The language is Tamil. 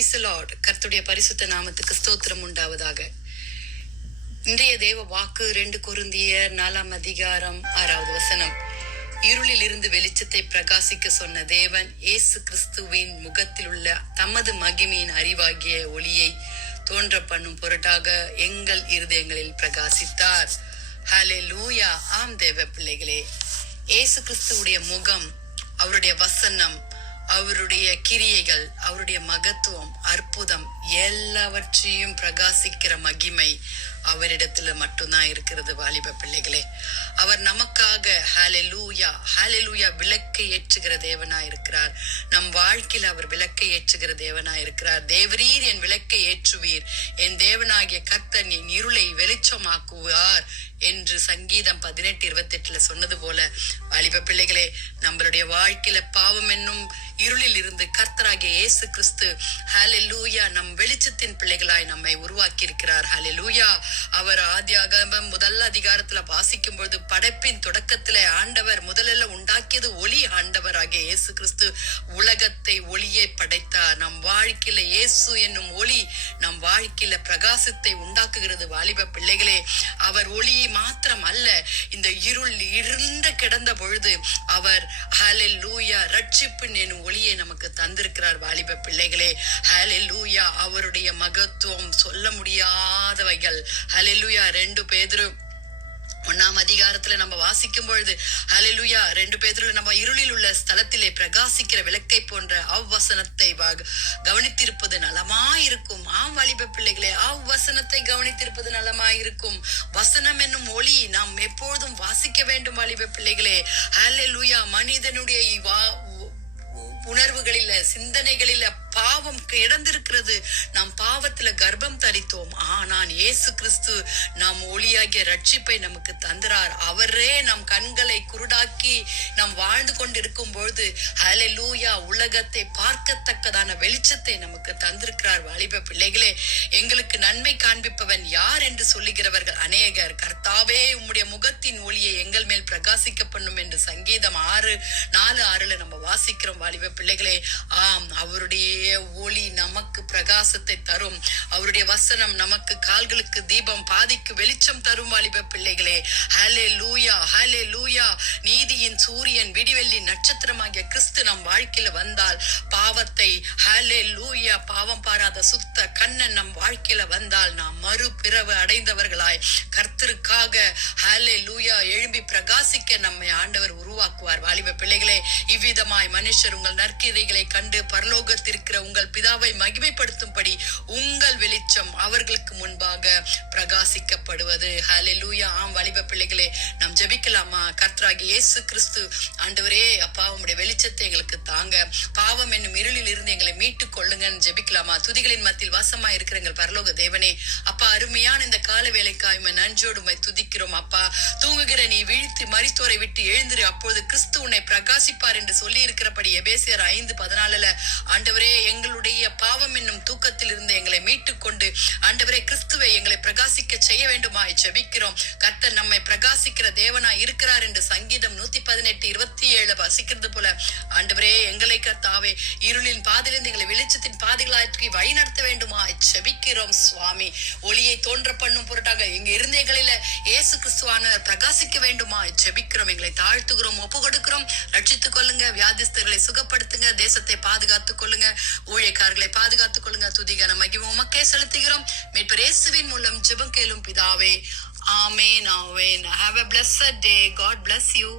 Praise the Lord. கர்த்தருடைய பரிசுத்த நாமத்துக்கு ஸ்தோத்திரம் உண்டாவதாக. இன்றைய தேவ வாக்கு 2 கொரிந்தியர் 4 அதிகாரம் 6வது வசனம். இருளில் இருந்து வெளிச்சத்தை பிரகாசிக்க சொன்ன தேவன் இயேசு கிறிஸ்துவின் முகத்தில் உள்ள தமது மகிமையின் அறிவாகிய ஒளியை தோன்ற பண்ணும் பொருட்டாக எங்கள் இருதயங்களில் பிரகாசித்தார். ஹல்லேலூயா. ஆம் தேவ பிள்ளைகளே, இயேசு கிறிஸ்துவுடைய முகம், அவருடைய வசனம், அவருடைய கிரியைகள், அவருடைய மகத்துவம், அற்புதம் எல்லாவற்றையும் பிரகாசிக்கிற மகிமை அவரிடத்துல மட்டும்தான் இருக்கிறது. வாலிப பிள்ளைகளே, அவர் நமக்காக ஹல்லேலூயா ஹல்லேலூயா விளக்கை ஏற்றுகிற தேவனா இருக்கிறார். நம் வாழ்க்கையில அவர் விளக்கை ஏற்றுகிற தேவனா இருக்கிறார். தேவரீர் என் விளக்கை ஏற்றுவீர், என் தேவனாகிய கர்த்தர் என் இருளை வெளிச்சமாக்குவார் என்று சங்கீதம் 18:28 சொன்னது போல, வாலிப பிள்ளைகளே, நம்மளுடைய வாழ்க்கையில பாவம் என்னும் இருளில் இருந்து கர்த்தராகிய இயேசு கிறிஸ்து ஹல்லேலூயா நம் வெளிச்சத்தின் பிள்ளைகளாய் நம்மை உருவாக்கி இருக்கிறார். ஹல்லேலூயா. அவர் ஆதியாகமம் 1 அதிகாரத்துல வாசிக்கும் பொழுது, படைப்பின் தொடக்கத்திலே ஆண்டவர் முதல்ல உண்டாக்கியது ஒளி. ஆண்டவராகிய இயேசு கிறிஸ்து உலகத்தை ஒளியை படைத்தார். நம் வாழ்க்கையில இயேசு என்னும் ஒளி நம் வாழ்க்கையில பிரகாசத்தை உண்டாக்குகிறது. வாலிப பிள்ளைகளே, அவர் ஒளியை மாத்திரம் அல்ல, இந்த இருள் இருண்ட கிடந்த பொழுது அவர் ஹல்லேலூயா ரட்சிப்பின் எனும் ஒளியை நமக்கு தந்திருக்கிறார். வாலிப பிள்ளைகளே, ஹல்லேலூயா. அவருடைய மகத்துவம் சொல்ல முடியாதவைகள். ஹல்லேலூயா. 2 பேதுரு 1 அதிகாரத்துல நம்ம வாசிக்கும் பொழுது, ஹல்லேலூயா, 2 பேதுருல நம்ம இருளில் உள்ள ஸ்தலத்திலே பிரகாசிக்கிற விளக்கை போன்ற அவ்வசனத்தை கவனித்திருப்பது நலமாயிருக்கும். ஆம் வாலிப பிள்ளைகளே, அவ்வசனத்தை கவனித்திருப்பது நலமாயிருக்கும். வசனம் என்னும் ஒளி நாம் எப்பொழுதும் வாசிக்க வேண்டும். வாலிப பிள்ளைகளே, ஹல்லேலூயா. மனிதனுடைய உணர்வுகளில, சிந்தனைகளில பாவம் கிடந்திருக்கிறது. நாம் பாவத்துல கர்ப்பம் தரித்தோம். ஆனால் இயேசு கிறிஸ்து நாம் ஒளியாகிய ரட்சிப்பை நமக்கு தந்திரார். அவரே நம் கண்களை குருடாக்கி நாம் வாழ்ந்து கொண்டிருக்கும் பொழுது ஹல்லேலூயா உலகத்தை பார்க்கத்தக்கதான வெளிச்சத்தை நமக்கு தந்திருக்கிறார். வாலிப பிள்ளைகளே, எங்களுக்கு நன்மை காண்பிப்பவன் யார் என்று சொல்லுகிறவர்கள் அநேகர். கர்த்தாவே, உம்முடைய முகத்தின் ஒளியை எங்கள் மேல் பிரகாசிக்க பண்ணும் என்று சங்கீதம் 4:6 நம்ம வாசிக்கிறோம். வாலிப பிள்ளைகளே, ஆம், அவருடைய ஒளி நமக்கு பிரகாசத்தை தரும். அவருடைய வசனம் நமக்கு கால்களுக்கு தீபம், பாதிக்கு வெளிச்சம் தரும். வாலிப பிள்ளைகளே, ஹல்லேலூயா ஹல்லேலூயா. நீதியின் சூரியன், விடிவெள்ளி நட்சத்திரமாகிய கிறிஸ்து நம் வாழ்க்கையில வந்தால் பாவத்தை ஹல்லேலூயா பாவம் பாராத சுத்த கண்ணன் நம் வாழ்க்கையில வந்தால் நாம் மறுபிறவு அடைந்தவர்களாய் கர்த்தருக்காக ஹல்லேலூயா எழும்பி பிரகாசிக்க நம்மை ஆண்டவர் உருவாக்குவார். வாலிப பிள்ளைகளே, இவ்விதமாய் மனுஷர் உங்கள் நற்கிரைகளை கண்டு பரலோகத்திற்கு உங்கள் பிதாவை மகிமைப்படுத்தும்படி உங்கள் வெளிச்சம் அவர்களுக்கு முன்பாக பிரகாசிக்கப்படுவது. ஹல்லேலூயா. ஆம் வாலிப பிள்ளைகளே, நாம் ஜெபிக்கலாமா? கர்த்தராகிய இயேசு கிறிஸ்து, ஆண்டவரே, அப்பா, உம்முடைய வெளிச்சத்தை எங்களுக்கு தாங்க, பாவம் என்னும் இருளில் இருந்து எங்களை மீட்டுக் கொள்ளுங்கன்னு ஜெபிக்கலாமா? துதிகளின் மத்தியில் வாசமா இருக்கிற எங்கள் பரலோக தேவனே, அப்பா, அருமையான இந்த கால வேலைக்காய் நன்றோடு உம்மை துதிக்கிறோம். அப்பா, தூங்குகிற நீ விழித்து மரித்தோரை விட்டு எழுந்திரு, அப்பொழுது கிறிஸ்து உன்னை பிரகாசிப்பார் என்று சொல்லி இருக்கிறபடி எபேசியர் 5:14 ஆண்டவரே, எங்களுடைய பாவம் என்னும் தூக்கத்தில் இருந்து எங்களை மீட்டுக் கொண்டு ஆண்டவரே கிறிஸ்துவை எங்களை பிரகாசிக்க செய்ய வேண்டுமாய் ஜெபிக்கிறோம். கர்த்தர் நம்மை பிரகாசிக்கிற தேவனா இருக்கிறார் என்று சங்கீதம் 118:27 வாசிக்கிறது போல, ஆண்டவரே, எங்களை கர்த்தாவே இருளின் பாதையிலிருந்து எங்களை வெளிச்சத்தின் பாதைகளாக்கி வழி நடத்த வேண்டுமாய் ஜெபிக்கிறோம். சுவாமி, ஒளியை தோன்ற பண்ணும் பொருட்டாக எங்க இருந்தைகளில இயேசு கிறிஸ்துவானவர் பிரகாசிக்க வேண்டுமாய் ஜெபிக்கிறோம். எங்களை தாழ்த்துகிறோம், ஒப்பு கொடுக்கிறோம். ரட்சித்துக் கொள்ளுங்க, வியாதிஸ்தர்களை சுகப்படுத்துங்க, தேசத்தை பாதுகாத்துக் கொள்ளுங்க, ஊழியக்காரர்களை பாதுகாத்துக் கொள்ளுங்க. துதிகன மகிமை உமக்கே செலுத்துகிறோம். மீட்பர் இயேசுவின் மூலம் ஜெபம் கேளும் பிதாவே. ஆமென் ஆமென். Have a blessed day. God bless you.